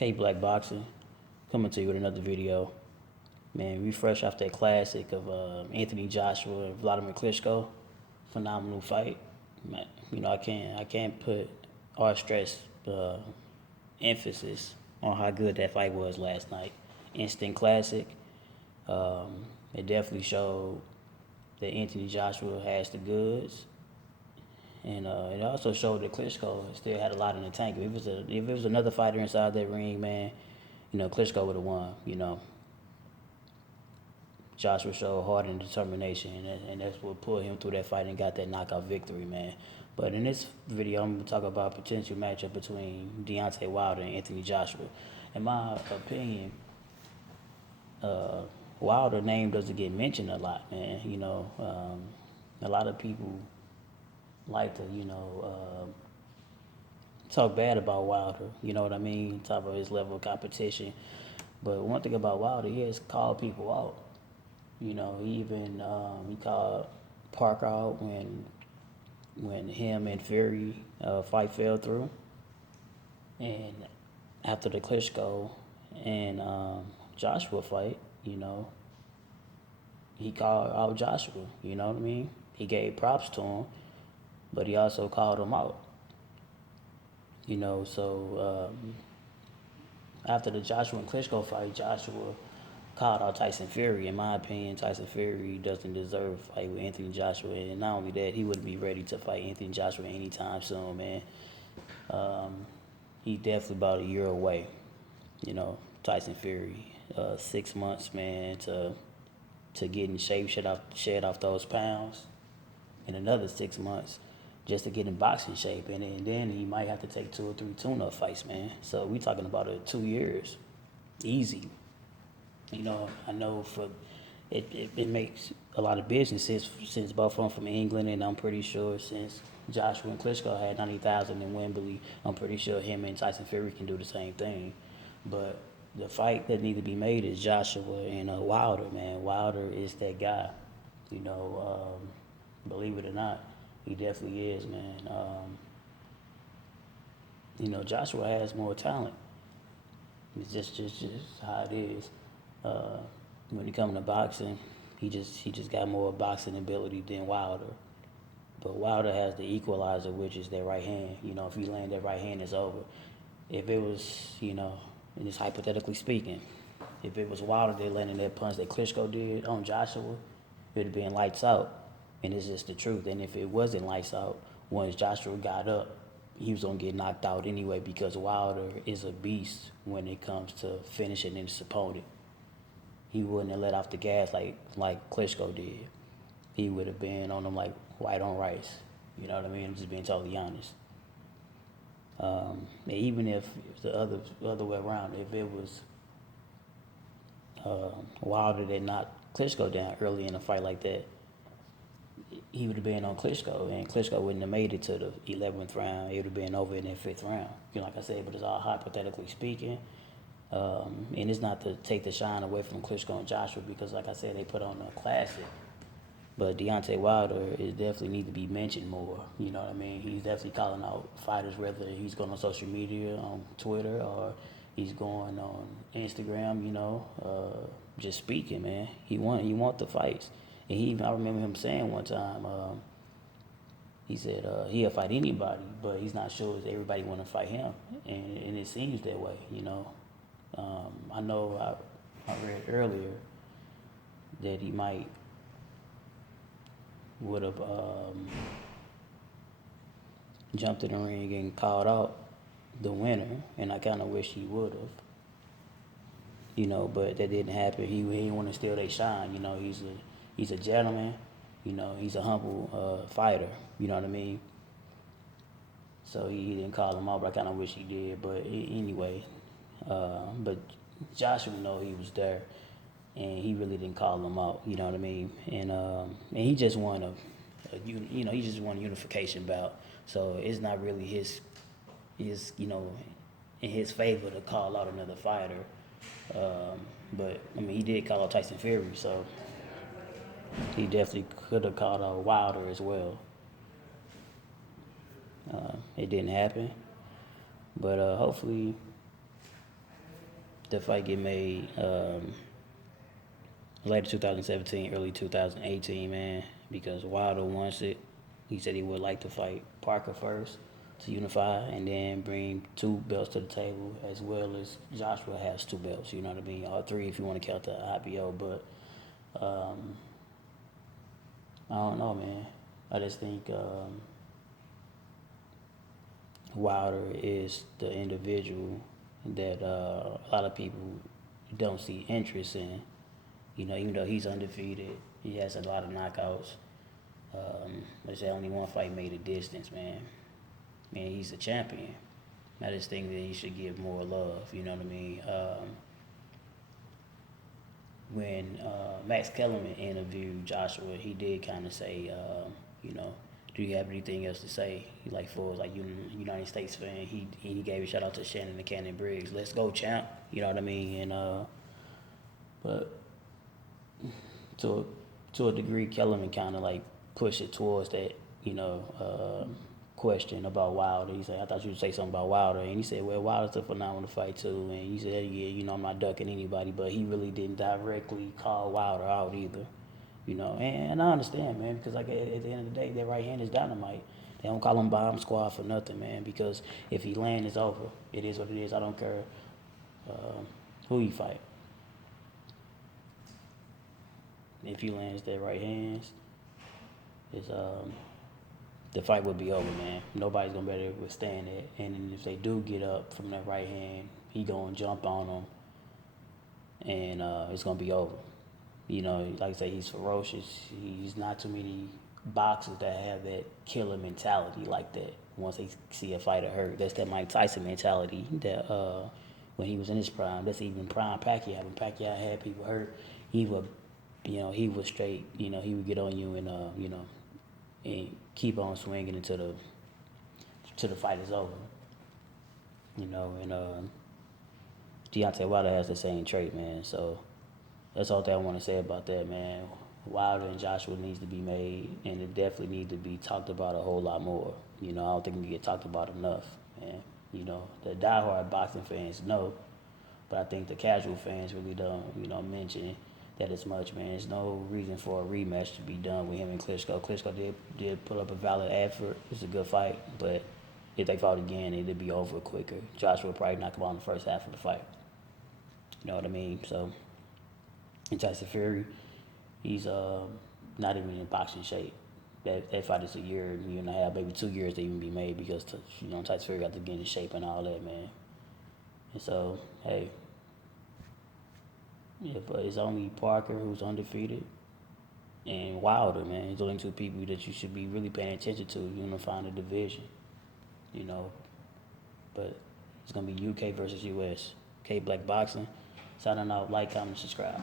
K Black Boxing coming to you with another video. Man, we fresh off that classic of Anthony Joshua and Vladimir Klitschko. Phenomenal fight. Man, I can't put or stress emphasis on how good that fight was last night. Instant classic. It definitely showed that Anthony Joshua has the goods. And it also showed that Klitschko still had a lot in the tank. If it was another fighter inside that ring, man, Klitschko would have won. Joshua showed heart and determination, and that's what pulled him through that fight and got that knockout victory, man. But in this video, I'm going to talk about a potential matchup between Deontay Wilder and Anthony Joshua. In my opinion, Wilder's name doesn't get mentioned a lot, man. A lot of people like to, talk bad about Wilder. You know what I mean? Talk about his level of competition. But one thing about Wilder, he has called people out. He called Parker out when him and Fury fight fell through, and after the Klitschko and Joshua fight, he called out Joshua. You know what I mean? He gave props to him, but he also called him out. So after the Joshua and Klitschko fight, Joshua called out Tyson Fury. In my opinion, Tyson Fury doesn't deserve a fight with Anthony Joshua, and not only that, he wouldn't be ready to fight Anthony Joshua anytime soon, man. He's definitely about a year away. Tyson Fury, 6 months, man, to get in shape, shed off those pounds, and another 6 months just to get in boxing shape, and then he might have to take 2 or 3 tune-up fights, man. So we talking about 2 years, easy. I know it makes a lot of business since both of them from England, and I'm pretty sure since Joshua and Klitschko had 90,000 in Wembley, I'm pretty sure him and Tyson Fury can do the same thing. But the fight that needs to be made is Joshua and Wilder, man. Wilder is that guy. Believe it or not, he definitely is, man. Joshua has more talent. It's just how it is. When it comes to boxing, he just got more boxing ability than Wilder. But Wilder has the equalizer, which is that right hand. If he land that right hand, it's over. If it was, and just hypothetically speaking, if it was Wilder that landed that punch that Klitschko did on Joshua, it would have been lights out. And it's just the truth. And if it wasn't lights out, once Joshua got up, he was going to get knocked out anyway, because Wilder is a beast when it comes to finishing his opponent. He wouldn't have let off the gas like Klitschko did. He would have been on him like white on rice. You know what I mean? I'm just being totally honest. Even if the other way around, if it was Wilder that knocked Klitschko down early in a fight like that, he would have been on Klitschko, and Klitschko wouldn't have made it to the 11th round. It would have been over in that 5th round. Like I said, but it's all hypothetically speaking. And it's not to take the shine away from Klitschko and Joshua, because, like I said, they put on a classic. But Deontay Wilder is definitely need to be mentioned more. You know what I mean? He's definitely calling out fighters, whether he's going on social media, on Twitter, or he's going on Instagram. Just speaking, man. He want the fights. And I remember him saying one time, he said he'll fight anybody, but he's not sure if everybody want to fight him, and it seems that way. I know I read earlier that he would have jumped in the ring and called out the winner, and I kind of wish he would have. But that didn't happen. He didn't want to steal their shine. He's a gentleman. He's a humble fighter. You know what I mean? So he didn't call him out, but I kind of wish he did. But anyway, but Joshua he was there, and he really didn't call him out. You know what I mean? And he just won he just won a unification bout. So it's not really his in his favor to call out another fighter. But he did call out Tyson Fury, so he definitely could have called out Wilder as well. It didn't happen, but hopefully the fight get made later 2017, early 2018, man, because Wilder wants it. He said he would like to fight Parker first to unify and then bring 2 belts to the table, as well as Joshua has 2 belts, you know what I mean? All 3 if you want to count the IBO, but I don't know, man. I just think Wilder is the individual that a lot of people don't see interest in. You know, even though he's undefeated, he has a lot of knockouts. They say only one fight made a distance, man. Man, he's a champion. I just think that he should give more love. You know what I mean? When Max Kellerman interviewed Joshua, he did kind of say, you know, do you have anything else to say? He like for like United States fan, he gave a shout out to Shannon and Cannon Briggs. Let's go, champ. You know what I mean? And but to a degree, Kellerman kind of like pushed it towards that, you know, question about Wilder. He said, I thought you would say something about Wilder. And he said, well, Wilder's a phenomenal fight too. And he said, yeah, you know, I'm not ducking anybody, but he really didn't directly call Wilder out either. You know, and I understand, man, because like at the end of the day, their right hand is dynamite. They don't call him bomb squad for nothing, man, because if he land, it's over. It is what it is. I don't care who you fight. If he lands their right hands, it's the fight would be over, man. Nobody's gonna be able to withstand it. And if they do get up from that right hand, he gonna jump on them, and it's gonna be over. You know, like I say, he's ferocious. He's not too many boxers that have that killer mentality like that. Once they see a fighter hurt, that's that Mike Tyson mentality that when he was in his prime. That's even prime Pacquiao. When Pacquiao had people hurt, he would, you know, he was straight. You know, he would get on you and you know, and keep on swinging until the fight is over. You know, and Deontay Wilder has the same trait, man. So that's all that I want to say about that, man. Wilder and Joshua needs to be made, and it definitely needs to be talked about a whole lot more. You know, I don't think it get talked about enough, man. You know, the diehard boxing fans know, but I think the casual fans really don't, you know, mention that as much, man. There's no reason for a rematch to be done with him and Klitschko. Klitschko did put up a valid effort. It's a good fight, but if they fought again, it'd be over quicker. Joshua would probably knock him out in the first half of the fight. You know what I mean? So, and Tyson Fury, he's not even in boxing shape. That fight is a year and a half, maybe 2 years to even be made because, you know, Tyson Fury got to get in shape and all that, man. And so, hey, yeah, but it's only Parker who's undefeated and Wilder, man. It's only 2 people that you should be really paying attention to unifying the division, you know. But it's going to be UK versus US. K Black Boxing. Signing out, like, comment, subscribe.